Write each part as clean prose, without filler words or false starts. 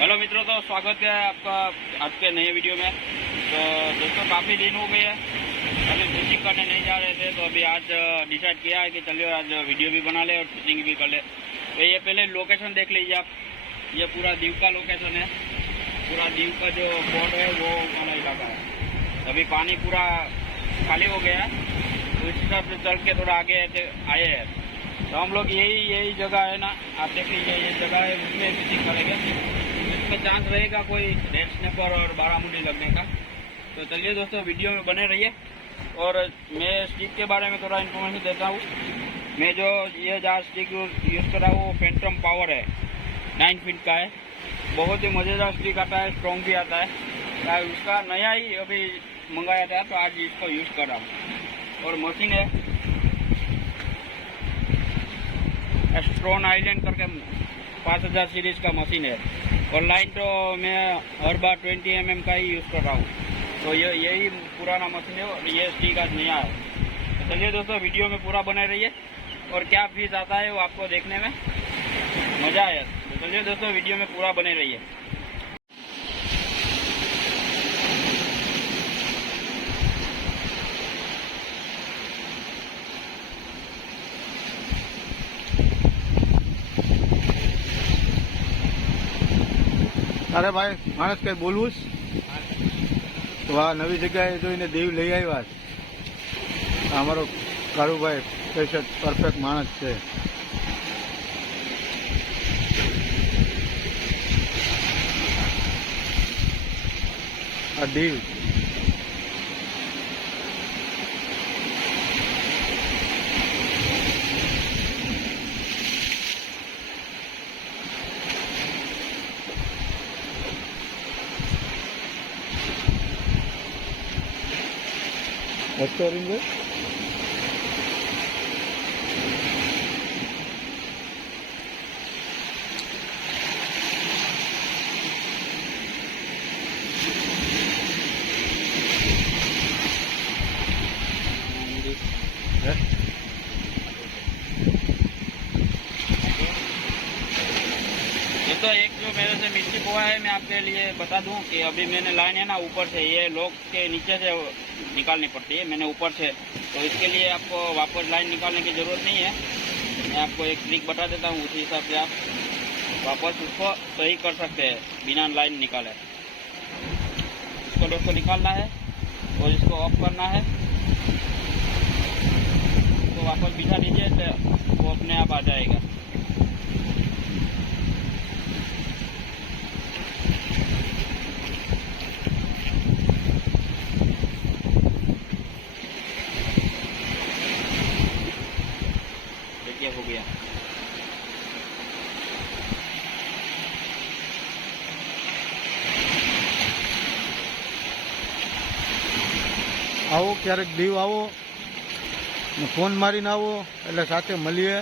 Hello मित्रों, तो स्वागत है आपका आज के नए वीडियो में। तो दोस्तों काफ़ी दिन हो गए अभी शूटिंग करने नहीं जा रहे थे, तो अभी आज डिसाइड किया है कि चलिए आज वीडियो भी बना ले और शूटिंग भी कर ले। तो ये पहले लोकेशन देख लीजिए आप, ये पूरा दीव का लोकेशन है। पूरा दीव का जो पोर्ट है वो वाला इलाका है। अभी पानी पूरा खाली हो गया है, तो इस हिसाब से चल के थोड़ा आगे आए हैं। तो हम लोग यही जगह है ना, आप देख लीजिए ये जगह है, उसमें शूटिंग करेंगे। इसमें चांस रहेगा कोई रेड स्नैपर और बारामुंडी लगने का। तो चलिए दोस्तों वीडियो में बने रहिए। और मैं स्टिक के बारे में थोड़ा इन्फॉर्मेशन देता हूँ। मैं जो ये जहाँ स्टिक यूज़ कर रहा हूँ वो फैंटम पावर है, 9 फीट का है। बहुत ही मज़ेदार स्टिक आता है, स्ट्रॉन्ग भी आता है। उसका नया ही अभी मंगाया था, तो आज इसको यूज़ कर रहा हूँ। और मशीन है एस्ट्रोन आइलैंड करके 5000 सीरीज का मशीन है। और लाइन तो मैं हर बार 20 mm का ही यूज़ कर रहा हूँ। तो यही पुराना मशीन है और ये स्टिक आज नया है। तो चलिए दोस्तों वीडियो में पूरा बने रहिए और क्या फीस आता है वो आपको देखने में मज़ा आया। तो चलिए दोस्तों वीडियो में पूरा बने रहिए। अरे भाई मानस कई बोलवू तो आ नवी जगह જોઈને દેવ લઈ આવ્યા છે। અમારો કાળુભાઈ સ્પેશિયલ પરફેક્ટ માણસ છે। આ દેવ રેસ્ટોરન્ટ है। ये तो एक जो मेरे से मिस्टेक हुआ है, मैं आपके लिए बता दूं कि अभी मैंने लाइन है ना ऊपर से, ये लॉक के नीचे से निकालनी पड़ती है, मैंने ऊपर से। तो इसके लिए आपको वापस लाइन निकालने की ज़रूरत नहीं है। मैं आपको एक ट्रिक बता देता हूँ, उसी हिसाब से आप वापस उसको सही कर सकते हैं बिना लाइन निकाले। इसको दोस्तों निकालना है और इसको ऑफ करना है, तो वापस बिठा दीजिए तो वो अपने आप आ जाएगा। हो गया। आओ क्यारेक દીવ आओ, फोन मारीने आओ એટલે સાથે મળીએ।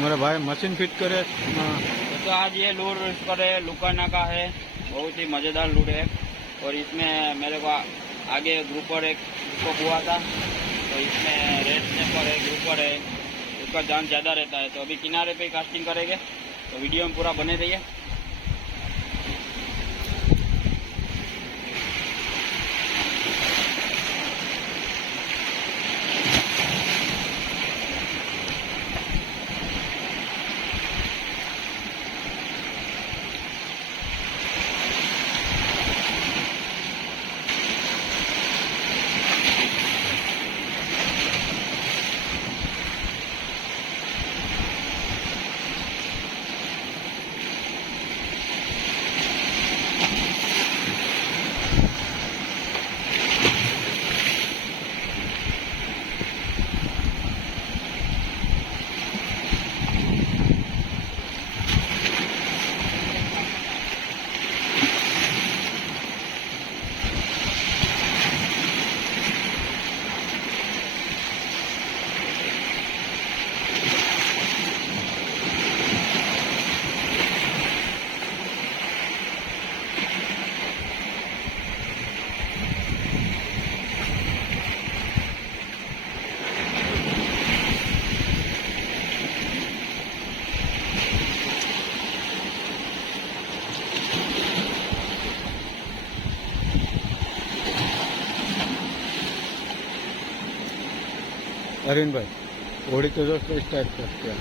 मेरा भाई मशीन फिट करे। तो आज ये लूर पर है, लुकाना का है, बहुत ही मज़ेदार लूर है। और इसमें मेरे को आगे ग्रुपर एक उसको हुआ था, तो इसमें रेड स्नैपर है, ग्रुपर है, उसका जान ज़्यादा रहता है। तो अभी किनारे पे कास्टिंग करेंगे, तो वीडियो में पूरा बने रहिए। અરવિંદભાઈ હોળી તો જો સ્ટાર્ટ કરશે.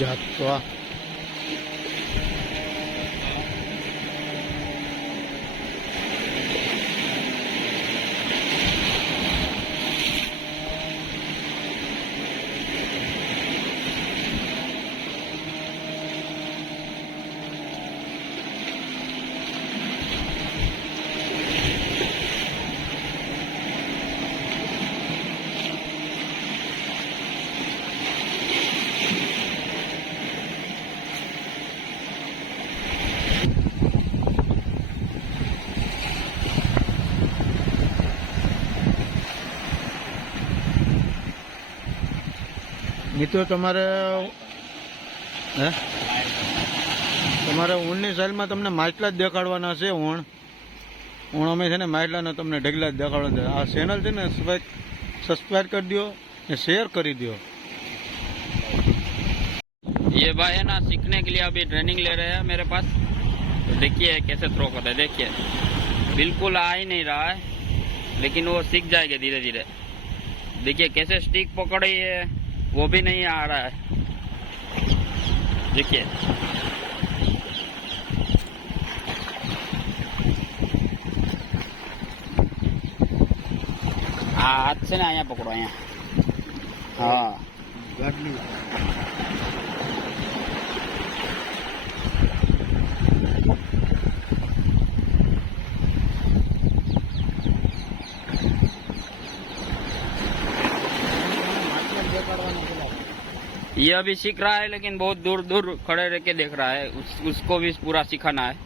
જાતવા મિત્રો તમારે તમારે ઊણની સાઈલમાં તમને માટલા જ દેખાડવાના છે. ઊણ અમે છે ને માટલાને તમને ઢગલા જ દેખાડવાના છે. આ ચેનલ છે ને સબસ્ક્રાઈબ કરી દો ને શેર કરી દો. ये भाई है ना सीखने के लिए अभी ट्रेनिंग ले रहे हैं मेरे पास. तो देखिए कैसे थ्रो करते हैं. देखिए बिल्कुल आ ही नहीं रहा है, लेकिन वो सीख जाएगा धीरे धीरे. देखिए कैसे स्टिक पकड़ी है, वो भी नहीं आ रहा है. देखिए हाथ से ना यहाँ पकड़ो यहाँ. हाँ ये अभी सीख रहा है, लेकिन बहुत दूर दूर खड़े रह के देख रहा है. उसको भी पूरा सिखाना है.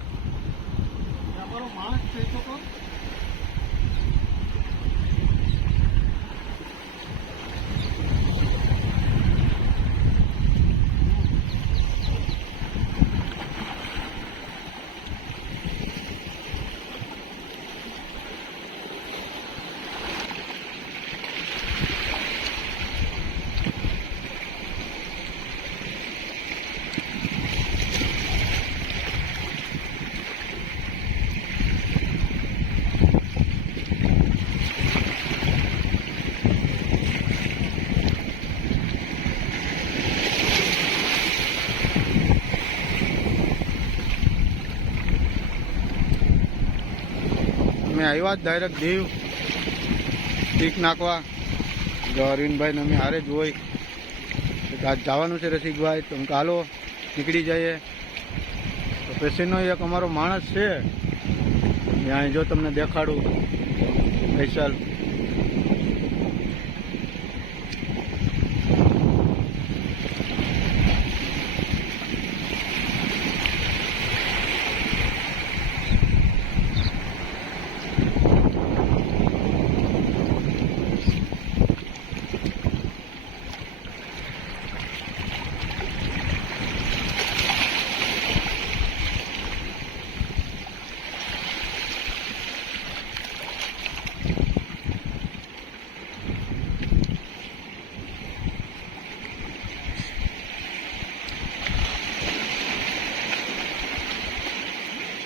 અમે આવ્યા જ ડાયરેક્ટ દીવ સ્ટીક નાખવા. જો અરવિંદભાઈને અમે હારે જ હોય. આજ જવાનું છે રસિકભાઈ, તો હાલો નીકળી જઈએ. તો પેશન્ટનો એક અમારો માણસ છે, ત્યાં જો તમને દેખાડું સ્પેશિયલ.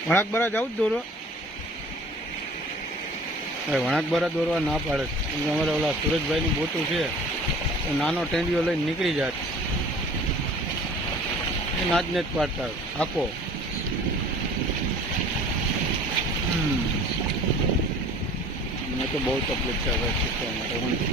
વણાકબરા જવું જ દોરવા? વણાકબરા દોરવા ના પાડે. અમારે ઓલા સુરજભાઈનું બોટું છે, નાનો ટેન્ડીઓ લઈને નીકળી જાય. એ નાચ ને જ પાડતા આખો. મને તો બહુ તકલીફ છે હવે શીખવા માટે.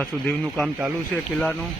પાછું દીવનું કામ ચાલુ છે કિલ્લાનું.